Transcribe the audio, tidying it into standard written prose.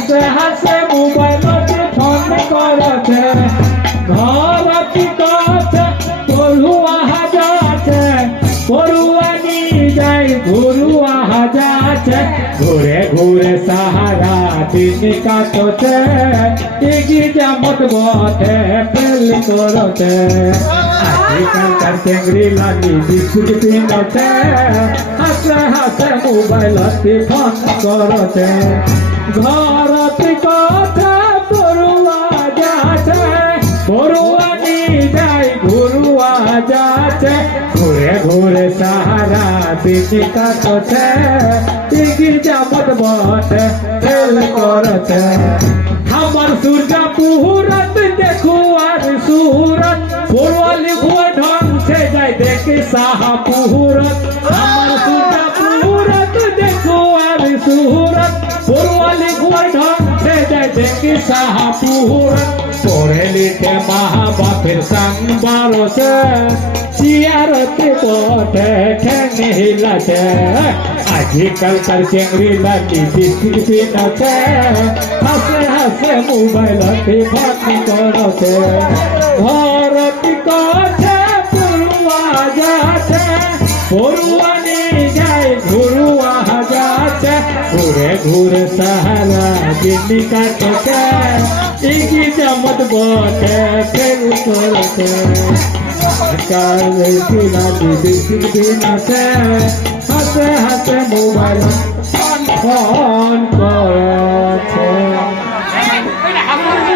হাসে হাসে মোবাইলতে ফোন করছে ঘরটি করছে পড়ুয়া হাজাছে পড়ুয়ানি যাই ঘুরুয়া হাজাছে ঘুরে ঘুরে সাহারা দিন কাটছে এগি জামত বটে ফেল করছে আজকালকার চেংড়ি লাগি বিস্কুট কিনছে হাসে হাসে মোবাইলতে ফোন করছে ঘরটি কথা পড়ুয়া যাচ্ছে পড়ুয়ানি যাই ঘুরুয়া যাচ্ছে ঘুরে ঘুরে সাহারা দিন কাটছে টিকি জামত বটে ফেল করছে আমার সূর্য পুরত দেখু আর সুরত পড়ুয়ালি ভুয়া ঢং সে যায় দেখে সাহা পুরত আমার সূর্য পুরত দেখু আর সুরত পড়ুয়ালি ভুয়া ঢং সে যায় দেখে সাহা পুরত পড়ে লিখে মা বাপের সঙ্গ বারোছে চিয়ারতে বটে ঠ্যাং হিলাছে আজকালকার চেংড়ি লাগি বিস্কুট কিনছে হাসে হাসে মোবাইলতে ফোন করছে ঘরটি করছে পড়ুয়া যাচ্ছে পড়ুয়ানি যাই ঘুরুয়া যাচ্ছে ঘুরে ঘুরে সাহারা দিন কাটছে ইগি জামত বটে ফেল করছে কাল লাগি বিস্কুট কিনছে হাসে হাসে মোবাইল ফোন করছে।